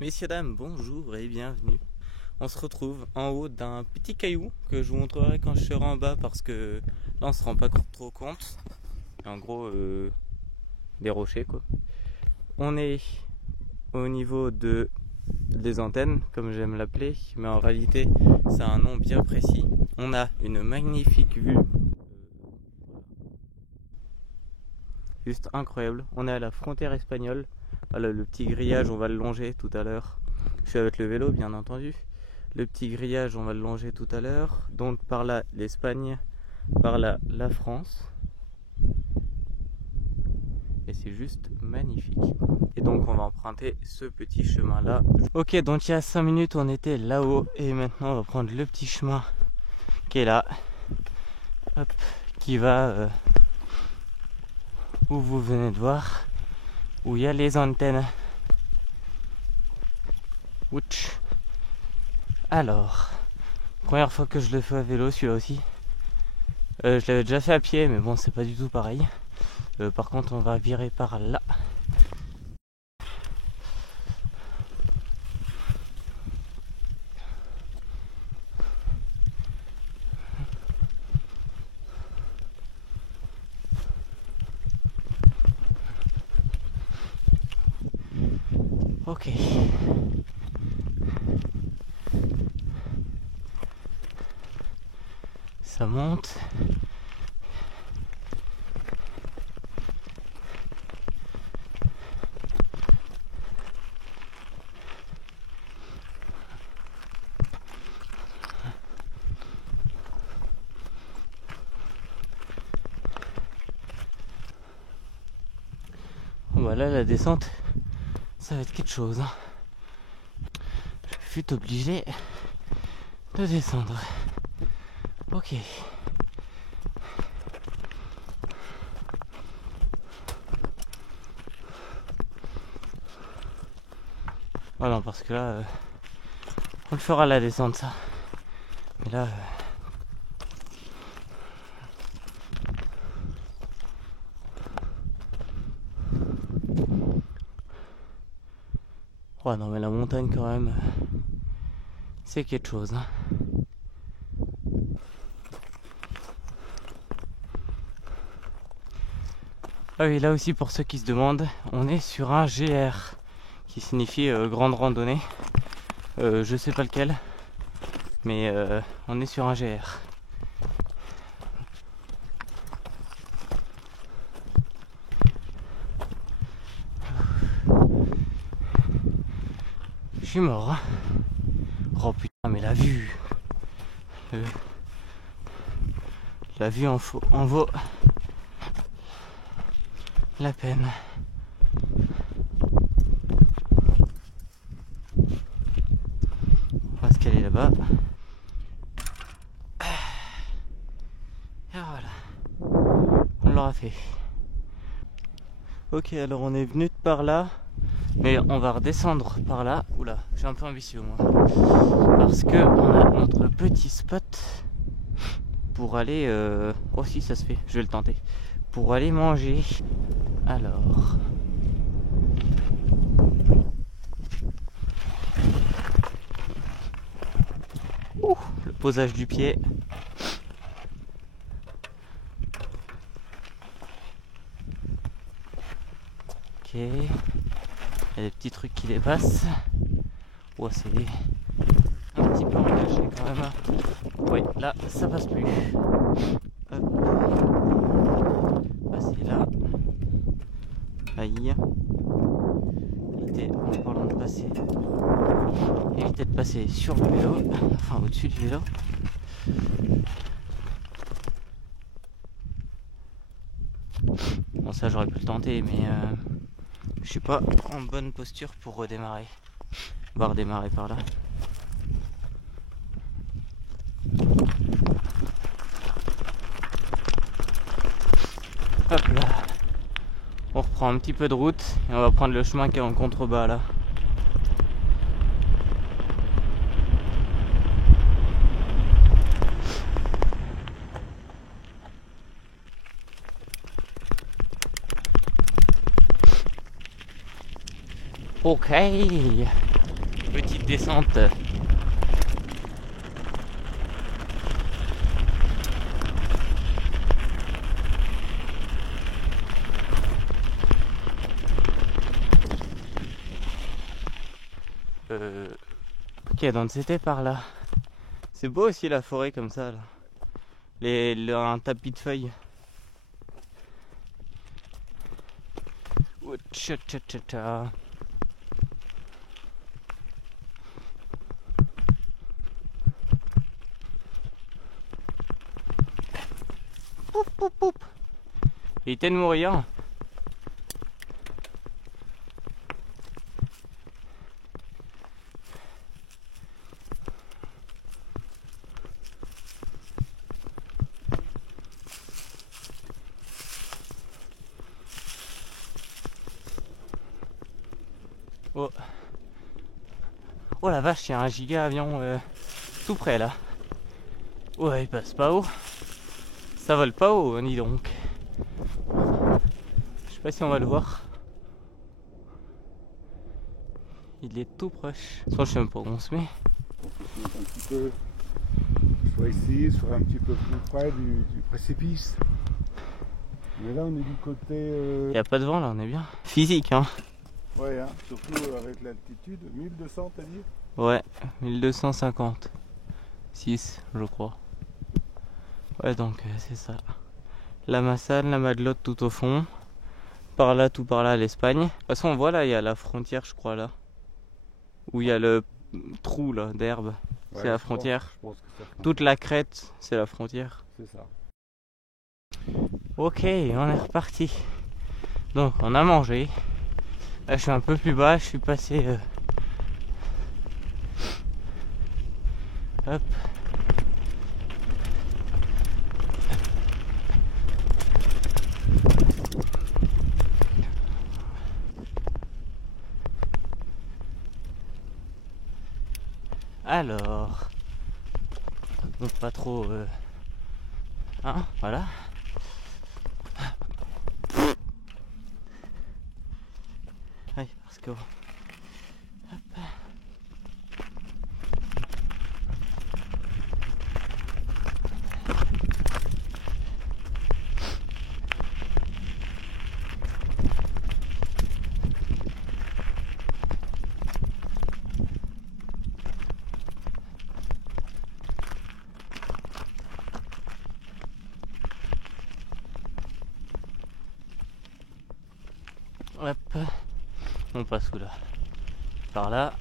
Messieurs, dames, bonjour et bienvenue. On se retrouve en haut d'un petit caillou que je vous montrerai quand je serai en bas parce que là on se rend pas trop compte. En gros, des rochers quoi. On est au niveau des antennes, comme j'aime l'appeler, mais en réalité c'est un nom bien précis. On a une magnifique vue, juste incroyable. On est à la frontière espagnole. Voilà, le petit grillage, on va le longer tout à l'heure. Je suis avec le vélo, bien entendu. Le petit grillage, on va le longer tout à l'heure. Donc par là, l'Espagne, par là, la France. Et c'est juste magnifique. Et donc on va emprunter ce petit chemin là. Ok, donc il y a 5 minutes on était là-haut. Et maintenant on va prendre le petit chemin qui est là. Hop, qui va où vous venez de voir. Où il y a les antennes. Ouch. Alors, première fois que je le fais à vélo, celui-là aussi. Je l'avais déjà fait à pied, mais bon, c'est pas du tout pareil. Par contre, on va virer par là. Ok. Ça monte. Voilà, la descente, ça va être quelque chose. Je fus obligé de descendre. Ok. Oh non, parce que là, on le fera la descente, ça. Mais là, oh non, mais la montagne quand même, c'est quelque chose. Hein. Ah oui, là aussi, pour ceux qui se demandent, on est sur un GR, qui signifie grande randonnée. Je sais pas lequel, mais on est sur un GR. Je suis mort. Hein. Oh putain, mais la vue. La vue en vaut la peine. On va se caler là-bas. Et voilà. On l'aura fait. Ok, alors on est venu de par là. Mais on va redescendre par là. Oula, j'ai un peu ambitieux moi. Parce que on a notre petit spot pour aller... Oh si, ça se fait, je vais le tenter. Pour aller manger. Alors... Ouh, le posage du pied. Ok. Il y a des petits trucs qui dépassent. Oh, c'est un petit peu engagé quand même. Oui, là, ça passe plus. Hop. Passer là. Aïe. Éviter, en parlant de passer. Éviter de passer sur le vélo. Enfin, au-dessus du vélo. Bon, ça, j'aurais pu le tenter, mais je suis pas en bonne posture pour redémarrer. On va redémarrer par là. Hop là. On reprend un petit peu de route et on va prendre le chemin qui est en contrebas là. Ok. petite descente. Ok, donc c'était par là. C'est beau aussi la forêt comme ça là. Un tapis de feuilles. Oh, tcha, tcha, tcha, tcha. Poup, poup, poup. Il était de mourir. Oh. Oh la vache, il y a un giga avion tout près là. Ouais, il passe pas haut. Ça vole pas haut, dis donc. Je sais pas si on va le voir. Il est tout proche. Je sais même pas où on se met. On peut se mettre un petit peu, soit ici, soit un petit peu plus près du précipice. Mais là on est du côté... Y a pas de vent là, on est bien. Physique hein. Ouais, hein, surtout avec l'altitude, 1200 t'as dit? Ouais, 1250. 6 je crois. Ouais donc c'est ça. La Massane, la Madelotte tout au fond. Par là, tout par là, l'Espagne. De toute façon on voit là, il y a la frontière je crois là. Où il y a le trou là d'herbe. Ouais, c'est la frontière. Je pense que c'est la frontière. Toute la crête, c'est la frontière. C'est ça. Ok, on est reparti. Donc on a mangé. Là je suis un peu plus bas, je suis passé... Hop. Alors... Donc pas trop... Hein, voilà. Ouais, parce que... Hop. Hop. On passe où là? Par là.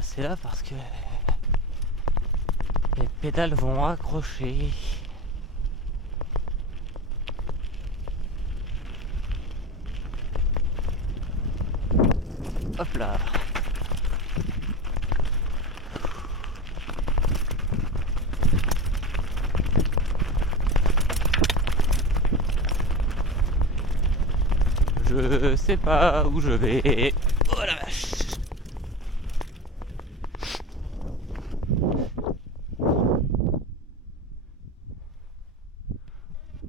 C'est là parce que les pédales vont accrocher. Hop là. Je sais pas où je vais. Oh la vache.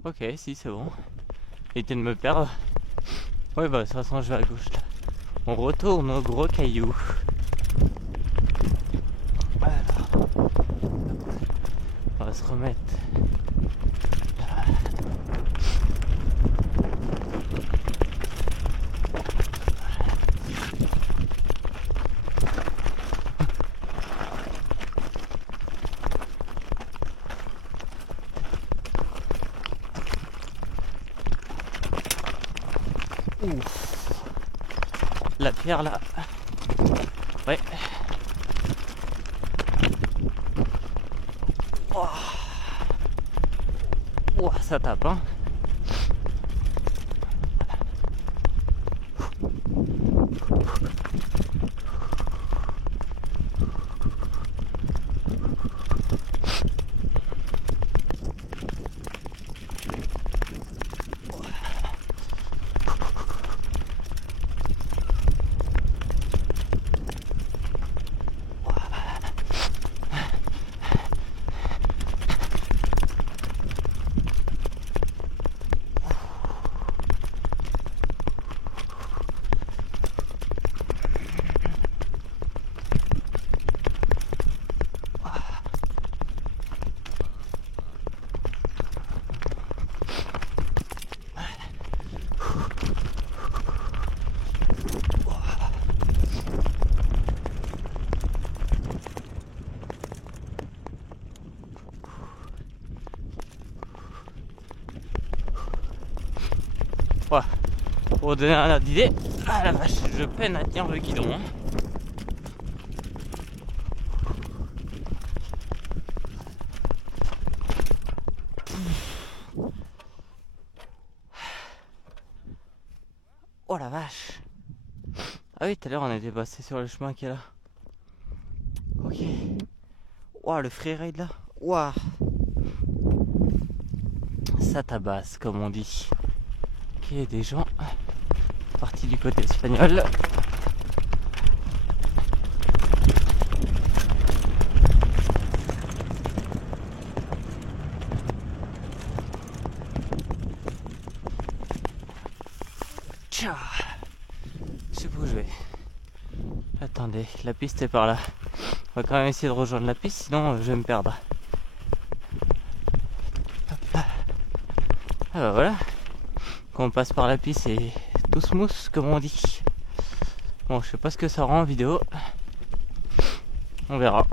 Ok, si c'est bon. Évitez de me perdre. Ouais bah de toute façon je vais à gauche là. On retourne au gros caillou. Voilà. On va se remettre. Ouf. La pierre là. Ouais. Oh. Oh, ça tape hein. Voilà. Pour donner un ordre d'idée, ah la vache, je peine à tenir le guidon. Hein. Oh la vache. Ah oui, tout à l'heure on était passé sur le chemin qui est là. Ok. Ouah, le freeride là. Ouah. Ça tabasse comme on dit. Ok, des gens partis du côté espagnol. Tcha. Je sais pas où je vais. Attendez, la piste est par là. On va quand même essayer de rejoindre la piste, sinon je vais me perdre. Hop là. Ah bah voilà. Quand on passe par la piste, c'est tout smooth comme on dit. Bon, je sais pas ce que ça rend en vidéo. On verra.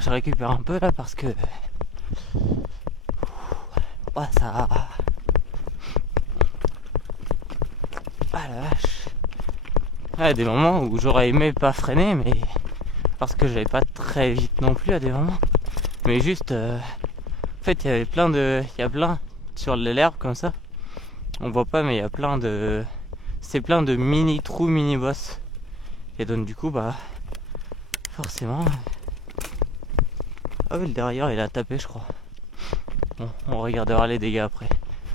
Je récupère un peu là parce que ça. Ah la vache. Il y a des moments où j'aurais aimé pas freiner, mais parce que j'allais pas très vite non plus à des moments. Mais juste en fait il y a plein sur l'herbe comme ça. On voit pas, mais il y a c'est plein de mini trous, mini boss. Et donc du coup forcément. Ah oui, le derrière il a tapé, je crois. Bon, on regardera les dégâts après.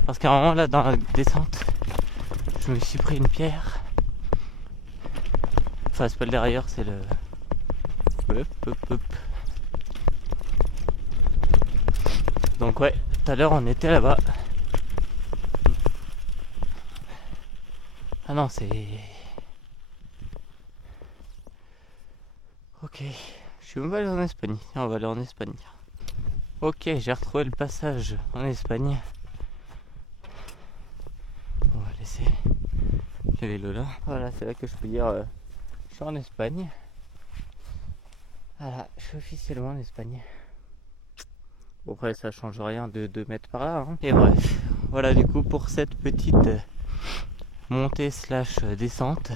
Parce qu'à un moment là, dans la descente, je me suis pris une pierre. Enfin, c'est pas le derrière, c'est le... Hop. Donc ouais, tout à l'heure on était là-bas. Ah non, c'est... Ok. Je suis même pas allé en Espagne. Tiens, on va aller en Espagne. Ok, j'ai retrouvé le passage en Espagne. On va laisser le vélo là. Voilà, c'est là que je peux dire je suis en Espagne. Voilà, je suis officiellement en Espagne. Bon, après, ça change rien de 2 mètres par là. Hein. Et bref, voilà du coup pour cette petite montée / descente.